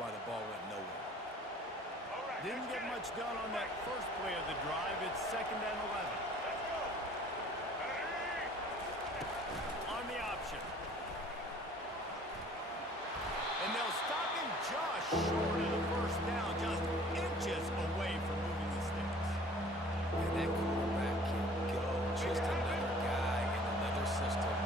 why the ball went nowhere. Didn't get much done on that first play of the drive. It's 2nd and 11. On the option. And they'll stop him just short of the first down, just inches away from moving the sticks. And that quarterback can go. Just another guy in another system.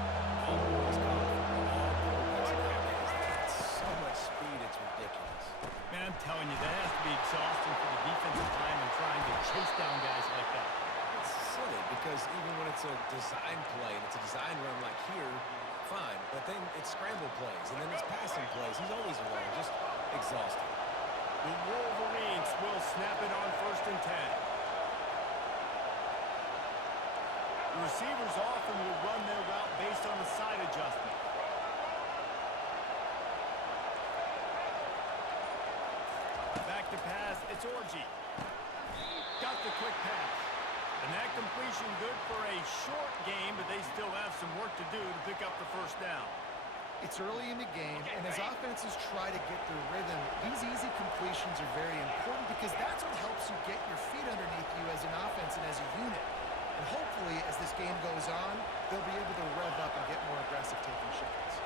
Always calling all quarterbacks nowadays. That's so much speed, it's ridiculous. Man, I'm telling you, that has to be exhausting for the defensive lineman trying to chase down guys like that. It's silly because even when it's a design play and it's a design run like here, fine. But then it's scramble plays and then it's passing plays. He's always alone. Just exhausting. The Wolverines will snap it on 1st and 10. The receivers often will run their route based on the side adjustment. Back to pass, it's Orji. Got the quick pass. And that completion good for a short game, but they still have some work to do to pick up the first down. It's early in the game, and as offenses try to get their rhythm, these easy completions are very important because that's what helps you get your feet underneath you as an offense and as a unit. And hopefully, as this game goes on, they'll be able to rev up and get more aggressive taking shots.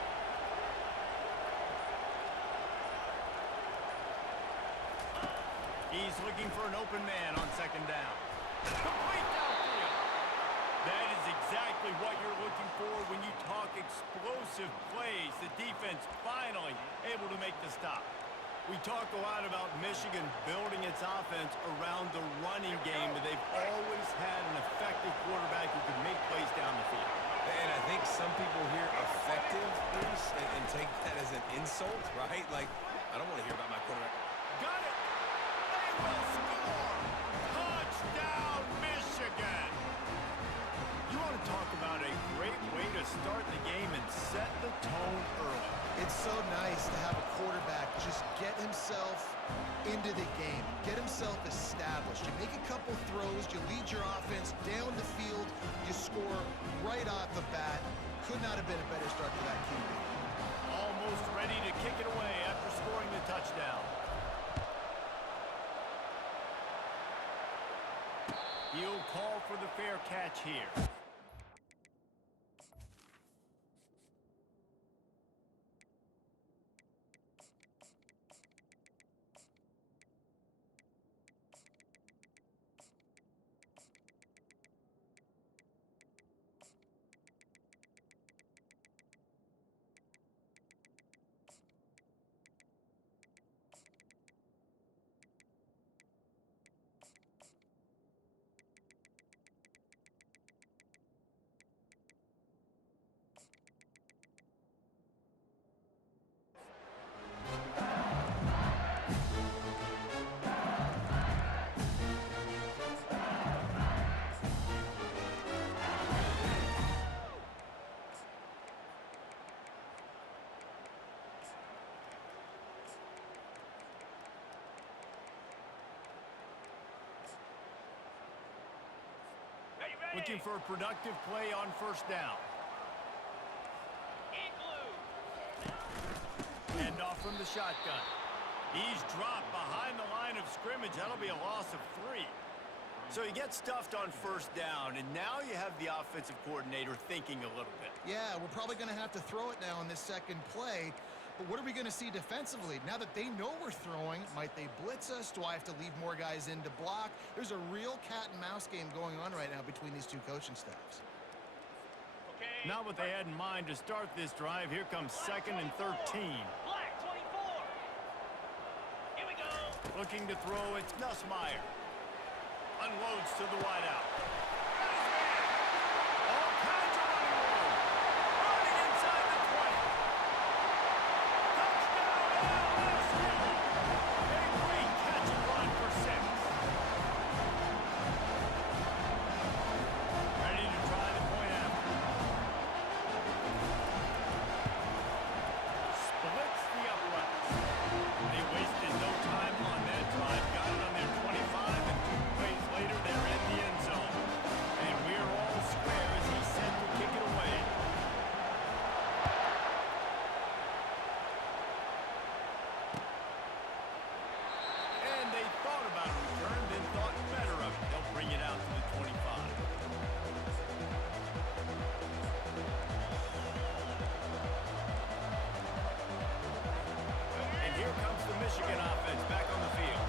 He's looking for an open man on 2nd down. Complete downfield. That is exactly what you're looking for when you talk explosive plays. The defense finally able to make the stop. We talk a lot about Michigan building its offense around the running game, but they've always had an effective quarterback who can make plays down the field. And I think some people hear effective, Bruce, and take that as an insult, right? Like, I don't want to hear about my quarterback. Got it! They will score! Touchdown, Michigan! You want to talk about a great way to start the game and set the tone early. It's so nice to have a quarterback just get himself into the game, get himself established. You make a couple throws, you lead your offense down the field, you score right off the bat. Could not have been a better start for that QB. Almost ready to kick it away after scoring the touchdown. He'll call for the fair catch here. Looking for a productive play on 1st down. Hand off from the shotgun. He's dropped behind the line of scrimmage. That'll be a loss of 3. So he gets stuffed on 1st down, and now you have the offensive coordinator thinking a little bit. Yeah, we're probably going to have to throw it now in this 2nd play. But what are we going to see defensively? Now that they know we're throwing, might they blitz us? Do I have to leave more guys in to block? There's a real cat-and-mouse game going on right now between these two coaching staffs. Okay. Not what they had in mind to start this drive. Here comes 2nd and 13. Black 24. Here we go. Looking to throw, it's Nussmeier. Unloads to the wideout. All kinds of running room. Running inside the 20. Touchdown, LSU. A great catch and run for 6. Ready to try the point after. Splits the uprights. They wasted no time on that drive. Got it on their 25, and 2 plays later, they're in the end zone. Michigan offense back on the field.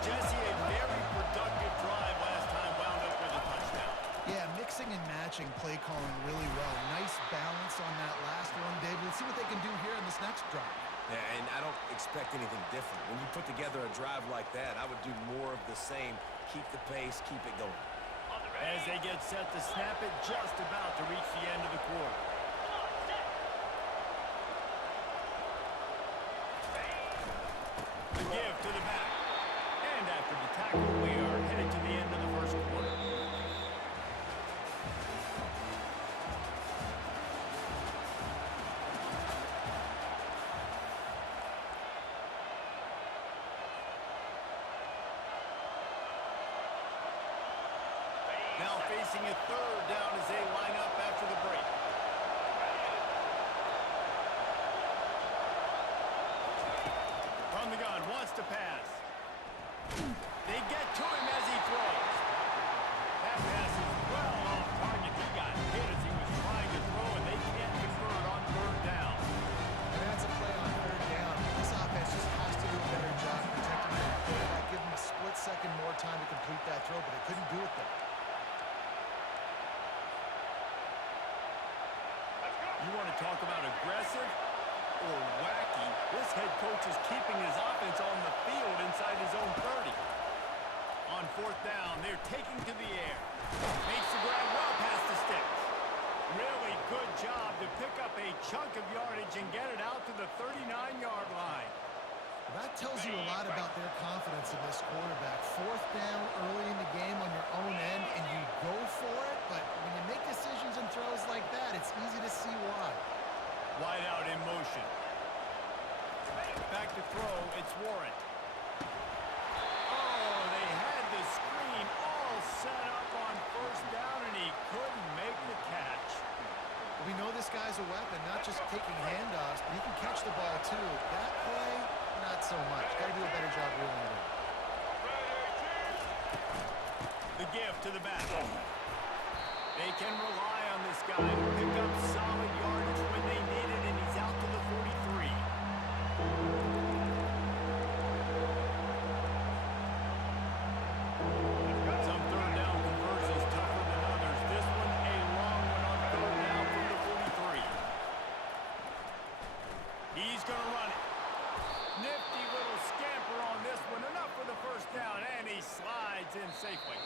Jesse, a very productive drive last time wound up with a touchdown. Yeah, mixing and matching play calling really well. Nice balance on that last one, David. Let's see what they can do here in this next drive. Yeah, and I don't expect anything different. When you put together a drive like that, I would do more of the same. Keep the pace, keep it going. As they get set to snap it, just about to reach the end of the quarter. The give to the back. And after the tackle, we are headed to the end of the first quarter. Now facing a third down as they line up after the break. From the gun, wants to pass. They get to him as he throws. That pass is well off target. He got hit as he was trying to throw, and they can't convert on third down. And that's a play on third down. This offense just has to do a better job protecting their quarterback. Give them a split second more time to complete that throw, but they couldn't do it there. You want to talk about aggressive or wacky? This head coach is keeping his offense on the field inside his own 30. On fourth down, they're taking to the air. Makes the grab well past the sticks. Really good job to pick up a chunk of yardage and get it out to the 39-yard line. That tells you a lot about their confidence in this quarterback. Fourth down early in the game on your own end, and you go for it, but when you make decisions and throws like that, it's easy to see why. Wide out in motion. Back to throw, it's Warren. Oh, they had the screen all set up on first down, and he couldn't make the catch. We know this guy's a weapon, not just taking handoffs, but he can catch the ball too. That play, not so much. Got to do a better job reeling it in. The give to the back. They can rely on this guy to pick up solid yardage when they need it, and he's out to the 43. Some third down conversions tougher than others. This one a long one on third down from the 43. He's going to run it. Nifty little scamper on this one. Enough for the first down, and he slides in safely.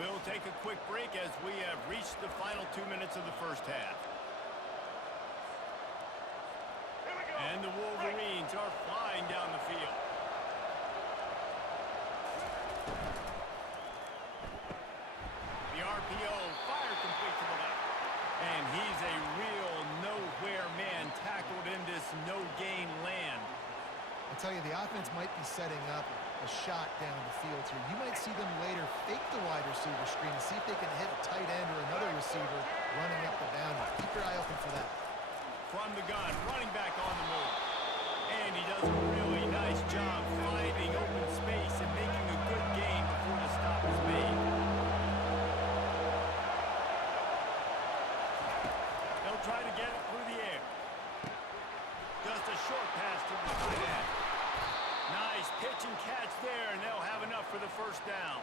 We'll take a quick break as we have reached the final 2 minutes of the first half. And the Wolverines are flying down the field. The RPO, fire complete to the left. And he's a real nowhere man tackled in this no-gain land. I'll tell you, the offense might be setting up a shot down the field here. You might see them later fake the wide receiver screen and see if they can hit a tight end or another receiver running up the boundary. Keep your eye open for that. From the gun, running back on the move. And he does a really nice job finding open space and making a good gain before the stop is made. They'll try to get it through the air. Just a short pass to the tight end. Nice pitch and catch there, and they'll have enough for the first down.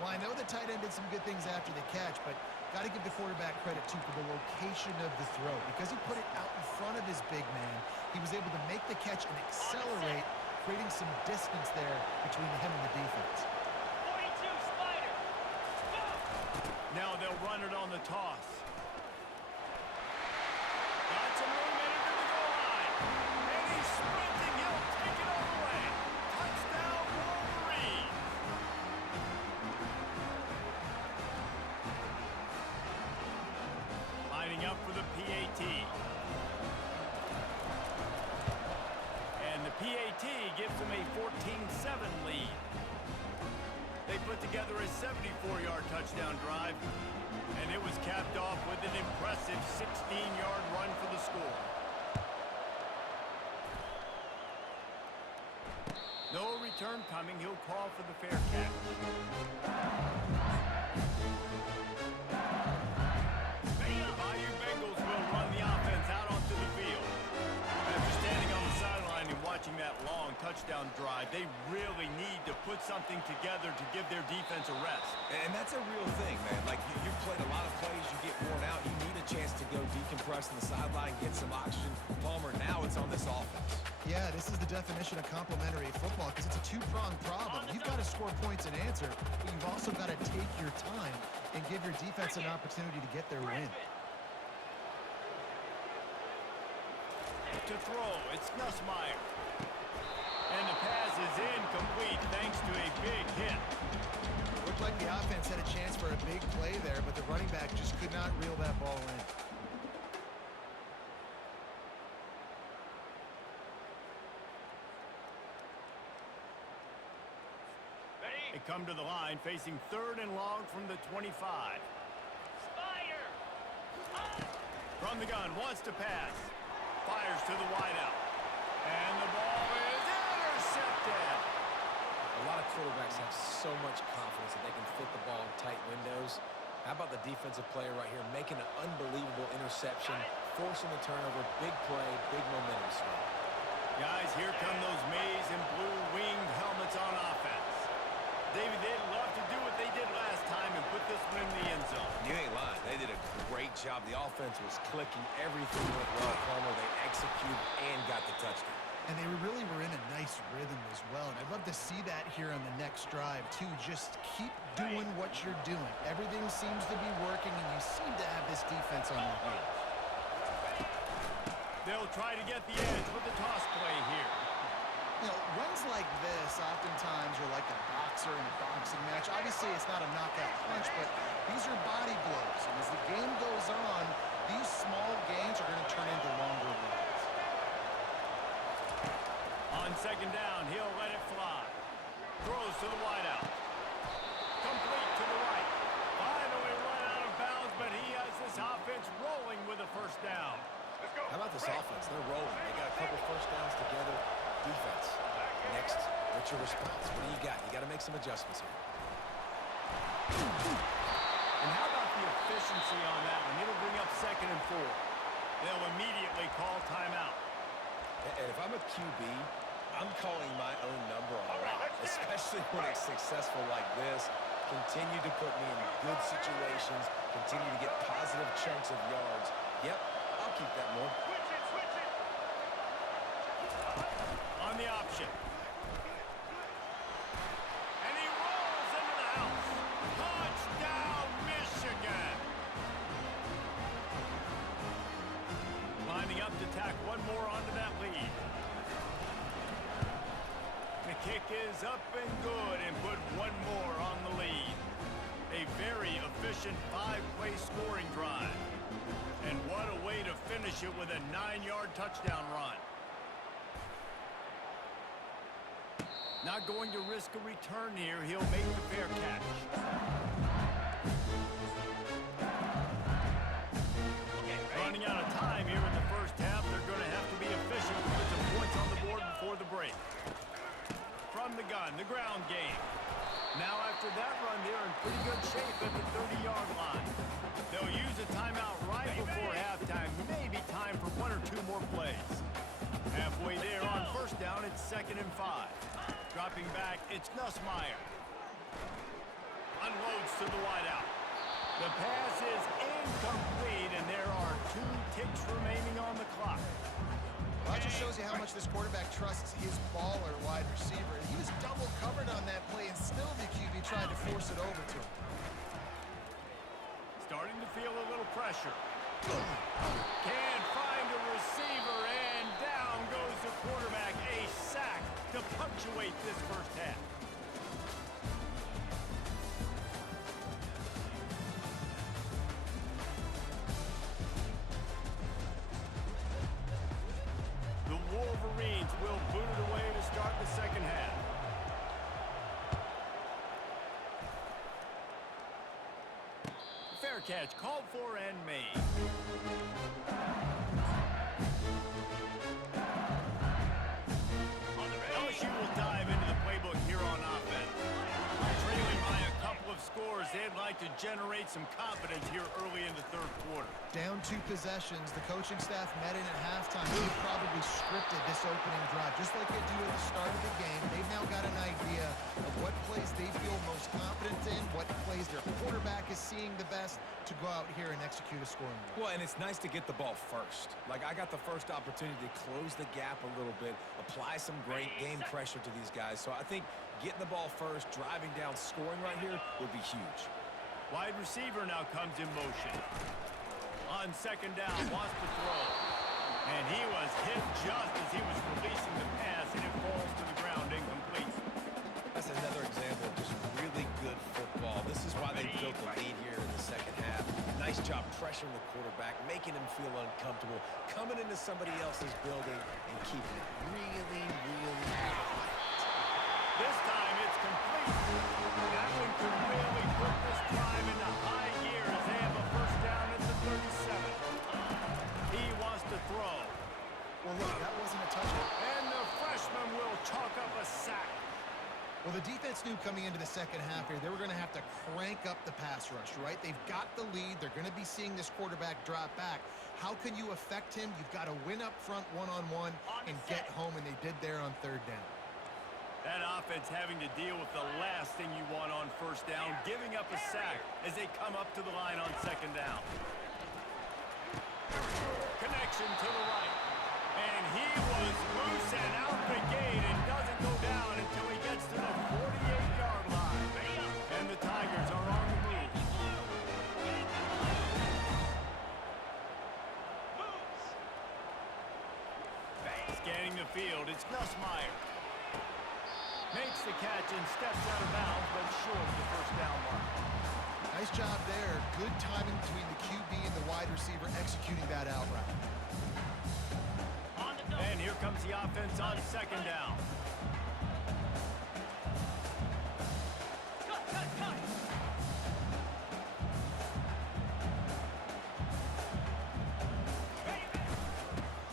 Well, I know the tight end did some good things after the catch, but got to give the quarterback credit, too, for the location of the throw. Because he put it out in front of his big man, he was able to make the catch and accelerate, creating some distance there between him and the defense. 42 Spider. Go! Now they'll run it on the toss. Got some room in it to the goal line. And he's sprinting. He'll take it all the way. Touchdown, Wolverines. Lining up for the PAT. And the PAT gives them a 14-7 lead. They put together a 74-yard touchdown drive, and it was capped off with an impressive 16-yard run for the score. No return coming. He'll call for the fair catch. The Bayou Bengals will run the offense out onto the field. After standing on the sideline and watching that long touchdown that they really need to put something together to give their defense a rest. And that's a real thing, man. Like, you've played a lot of plays, you get worn out, you need a chance to go decompress on the sideline, get some oxygen. Palmer, now it's on this offense. Yeah, this is the definition of complementary football because it's a two-pronged problem. You've got to score points and answer, but you've also got to take your time and give your defense an opportunity to get their win. To throw, it's Nussmeier. And the pass is incomplete thanks to a big hit. Looked like the offense had a chance for a big play there, but the running back just could not reel that ball in. They come to the line facing 3rd and long from the 25. Spider! From the gun, wants to pass. Fires to the wideout. And the ball is intercepted. A lot of quarterbacks have so much confidence that they can fit the ball in tight windows. How about the defensive player right here making an unbelievable interception, forcing the turnover, big play, big momentum swing. Guys, here come those maize and blue winged helmets on offense. David, they'd love to do what they did last time and put this one in the end zone. You ain't lying. They did a great job. The offense was clicking. Everything went well. Palmer, they executed and got the touchdown. And they really were in a nice rhythm as well. And I'd love to see that here on the next drive, too. Just keep doing what you're doing. Everything seems to be working, and you seem to have this defense on your heels. They'll try to get the edge with the toss play here. You know, runs like this oftentimes are like a boxer in a boxing match. Obviously, it's not a knockout punch, but these are body blows. And as the game goes on, these small gains are going to turn into longer runs. On 2nd down, he'll let it fly. Throws to the wideout. Complete to the right. Finally run out of bounds, but he has this offense rolling with a 1st down. How about this offense? They're rolling. They got a couple first downs together. Defense. Next, what's your response? What do you got? You got to make some adjustments here. And how about the efficiency on that one? It'll bring up 2nd and 4. They'll immediately call timeout. And if I'm a QB, I'm calling my own number a lot, especially when it's successful like this. Continue to put me in good situations. Continue to get positive chunks of yards. Yep, I'll keep that more. On the option. And he rolls into the house. Touchdown, Michigan. Lining up to tack one more onto that lead. The kick is up and good and put one more on the lead. A very efficient 5-play scoring drive. And what a way to finish it with a 9-yard touchdown run. Not going to risk a return here. He'll make the fair catch. Running out of time here in the 1st half. They're going to have to be efficient to put some points on the board before the break. From the gun, the ground game. Now after that run, they're in pretty good shape at the 30-yard line. They'll use a timeout right before halftime. Maybe time for 1 or 2 more plays. Halfway there on 1st down, it's 2nd and 5. Dropping back, it's Nussmeier. Unloads to the wideout. The pass is incomplete, and there are 2 ticks remaining on the clock. Well, that just shows you how much this quarterback trusts his baller wide receiver. He was double covered on that play, and still the QB tried to force it over to him. Starting to feel a little pressure. Can't find a receiver, and down goes the quarterback. A sack to punctuate this 1st half. The Wolverines will boot it away to start the 2nd half. Fair catch called for and made. LSU will dive into the playbook here on offense. Trailing by a couple of scores they'd like to generate some confidence here early in the third quarter. Down 2 possessions. The coaching staff met in at halftime. They've probably scripted this opening drive, just like they do at the start of the game. They've now got an idea of what plays they feel most confident in, what plays their quarterback is seeing the best to go out here and execute a scoring drive. Well, and it's nice to get the ball first. Like, I got the first opportunity to close the gap a little bit, apply some great game pressure to these guys. So I think getting the ball first, driving down, scoring right here would be huge. Wide receiver now comes in motion. On second down, wants to throw. And he was hit just as he was releasing the pass, and it falls to the ground incomplete. That's another example of just really good football. This is why they built the lead here in the second half. Nice job pressuring the quarterback, making him feel uncomfortable, coming into somebody else's building and keeping it really, really quiet. This time it's complete. That one could really put this drive into high gear as they have a first down at the 37. He wants to throw. Well, look, that wasn't a touchdown. And the freshman will chalk up a sack. Well, the defense knew coming into the second half here, they were going to have to crank up the pass rush, right? They've got the lead. They're going to be seeing this quarterback drop back. How can you affect him? You've got to win up front one-on-one and get home, and they did there on third down. That offense having to deal with the last thing you want on first down, giving up a sack as they come up to the line on second down. Connection to the right. And he was loose and out the gate and doesn't go down until he gets to the 48-yard line. And the Tigers are on the move. Scanning the field, it's Nussmeier. Makes the catch and steps out of bounds, but short of the first down mark. Nice job there. Good timing between the QB and the wide receiver executing that outright. And here comes the offense on second down.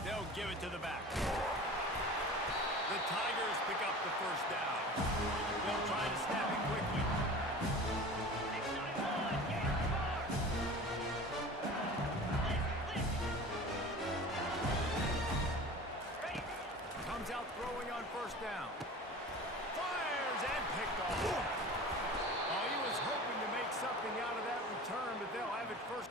They'll give it to the back. The Tigers pick up the first down. They'll try to snap it quickly. Comes out throwing on first down. Fires and picked off. Oh, he was hoping to make something out of that return, but they'll have it first.